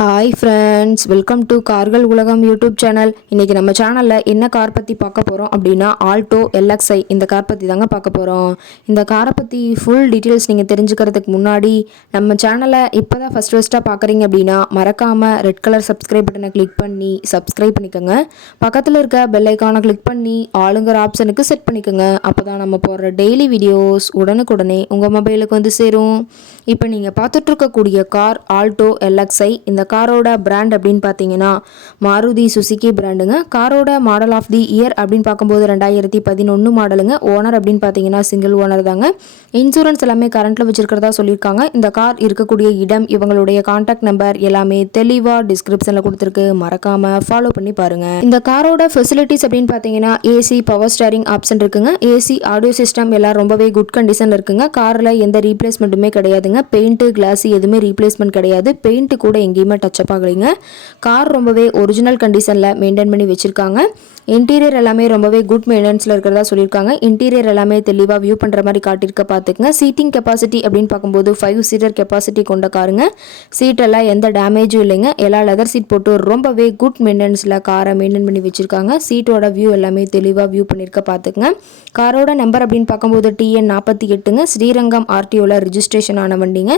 Hi friends, welcome to கார்கள் உலகம் YouTube channel. இன்றைக்கி நம்ம சேனலில் என்ன கார் பற்றி பார்க்க போகிறோம் அப்படின்னா ஆல்டோ எல்எக்ஸ்ஐ இந்த கார் பற்றி தாங்க பார்க்க போகிறோம். இந்த காரை பற்றி ஃபுல் டீட்டெயில்ஸ் நீங்கள் தெரிஞ்சுக்கிறதுக்கு முன்னாடி நம்ம சேனலை இப்போ தான் ஃபஸ்ட்டாக பார்க்குறீங்க அப்படின்னா மறக்காமல் ரெட் கலர் சப்ஸ்கிரைப் பட்டனை கிளிக் பண்ணி சப்ஸ்கிரைப் பண்ணிக்கோங்க. பக்கத்தில் இருக்க பெல் ஐக்கானை கிளிக் பண்ணி ஆளுங்கிற ஆப்ஷனுக்கு செட் பண்ணிக்கோங்க. அப்போ தான் நம்ம போடுற டெய்லி வீடியோஸ் உடனுக்குடனே உங்கள் மொபைலுக்கு வந்து சேரும். இப்போ நீங்கள் பார்த்துட்ருக்கக்கூடிய கார் ஆல்டோ எல்எக்ஸ்ஐ. இந்த காரோட பிராண்ட் அப்படின்னு பார்த்தீங்கன்னா மாருதி சுசுகி பிராண்டுங்க. காரோட மாடல் ஆஃப் தி இயர் அப்படின்னு பார்க்கும்போது 2011 மாடலுங்க. ஓனர் அப்படின்னு பார்த்தீங்கன்னா சிங்கிள் ஓனர் தாங்க. இன்சூரன்ஸ் எல்லாமே கரண்ட்டில் வச்சிருக்கிறதா சொல்லியிருக்காங்க. இந்த கார் இருக்கக்கூடிய இடம், இவங்களுடைய கான்டாக்ட் நம்பர் எல்லாமே தெளிவாக டிஸ்கிரிப்ஷனில் கொடுத்துருக்கு. மறக்காமல் ஃபாலோ பண்ணி பாருங்கள். இந்த காரோட ஃபெசிலிட்டிஸ் அப்படின்னு பார்த்தீங்கன்னா ஏசி, பவர் ஸ்டேரிங் ஆப்ஷன் இருக்குங்க. ஏசி, ஆடியோ சிஸ்டம் எல்லாம் ரொம்பவே குட் கண்டிஷனில் இருக்குங்க. காரில் எந்த ரீப்ளேஸ்மெண்ட்டுமே கிடையாதுங்க. பெயிண்ட்டு, கிளாஸ் எதுவுமே ரீப்ளேஸ்மெண்ட் கிடையாது. பெயிண்ட் கூட எங்கேயுமே டச்சப் ஆகலைங்க. கார் ரொம்பவே ஒரிஜினல் கண்டிஷனில் மெயின்டைன் பண்ணி வச்சுருக்காங்க. இன்டீரியர் எல்லாமே ரொம்பவே குட் மெயின்டெனன்ஸில் இருக்கிறதா சொல்லியிருக்காங்க. இன்டீரியர் எல்லாமே தெளிவாக வியூ பண்ணுற மாதிரி காட்டியிருக்க பார்த்துக்குங்க. சீட்டிங் கெப்பாசிட்டி அப்படின்னு பார்க்கும்போது 5 சீட்டர் கெப்பாசிட்டி கொண்ட காருங்க. சீட்டெல்லாம் எந்த டேமேஜும் இல்லைங்க. எல்லா லெதர் சீட் போட்டு ரொம்பவே குட் மெயின்டெனன்ஸில் காரை மெயின்டைன் பண்ணி வச்சுருக்காங்க. சீட்டோட வியூ எல்லாமே தெளிவாக வியூ பண்ணியிருக்க பார்த்துக்குங்க. காரோட நம்பர் அப்படின்னு பார்க்கும்போது TN 48ங்க. ஸ்ரீரங்கம் RTOவில் ரிஜிஸ்ட்ரேஷன் ஆன வண்டிங்க.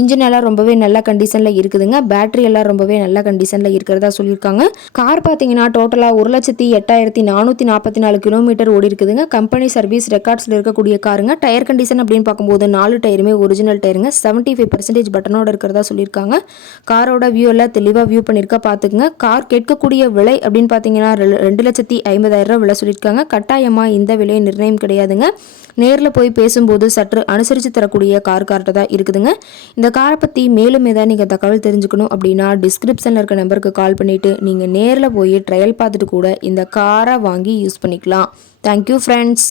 இன்ஜின் எல்லாம் ரொம்பவே நல்ல கண்டிஷனில் இருக்குதுங்க. பேட்டரி எல்லாம் ரொம்பவே நல்ல கண்டிஷனில் இருக்கிறதா சொல்லியிருக்காங்க. கார் பார்த்தீங்கன்னா டோட்டலாக 1,08,444 கிலோமீட்டர் ஓடி இருக்குதுங்க. கம்பெனி சர்வீஸ் ரெக்கார்ட்ஸில் இருக்கக்கூடிய காருங்க. டயர் கண்டிஷன் அப்படின்னு பார்க்கும்போது 4 டயருமே ஒரிஜினல் டயருங்க. 75% பட்டனோட இருக்கிறதா சொல்லியிருக்காங்க. காரோட வியூ எல்லாம் தெளிவாக வியூ பண்ணியிருக்க பார்த்துக்குங்க. கார் கேட்கக்கூடிய விலை அப்படின்னு பார்த்தீங்கன்னா 2,50,000 விலை சொல்லியிருக்காங்க. கட்டாயமாக இந்த விலை நிர்ணயம் கிடையாதுங்க. நேரில் போய் பேசும்போது சற்று அனுசரித்து தரக்கூடிய கார்ட்ட தான் இருக்குதுங்க. இந்த காரை பற்றி மேலும் ஏதாவது நீங்கள் தகவல் தெரிஞ்சுக்கணும் அப்படின்னா டிஸ்கிரிப்ஷனில் இருக்க நம்பருக்கு கால் பண்ணிவிட்டு நீங்கள் நேரில் போய் ட்ரையல் பார்த்துட்டு கூட இந்த காரை வாங்கி யூஸ் பண்ணிக்கலாம். Thank you friends.